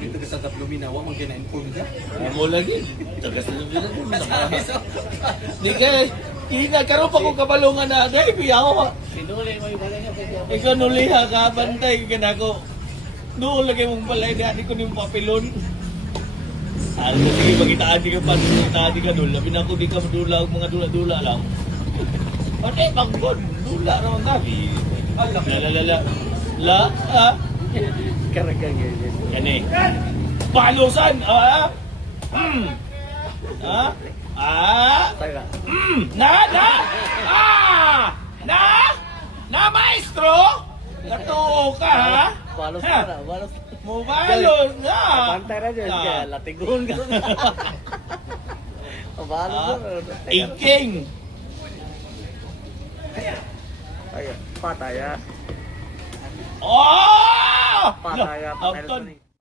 Dito ka sa Taplumina, huwag mong kina-inform ka. Amo lagi. Tagas na lang. Di ka, kina, karoon pa kong kabalungan na, dahil piyaw. Sinuli mo yung balay niya. Ikaw nuliha ka, bantay ka na ko. Doon lagi mong balay, dahil ko yung papilon. Ano, sige, magitaan di ka pa, magitaan di ka doon. Labi na ako, di ka madula, mga dula-dula lang. Ano pagod, dula naman kami. La, ha? Karagang yun. Yan eh. Palusan, ha? Ha? Taga. Na! Na, maestro? Natuo ka, ha? Balos Ha? na. Balos. Mubalos na! Pantay na dyan. Ah. Kaya latigon ka. Balos na. Iking! Pataya. Oh! Pataya. Pataya. Upton.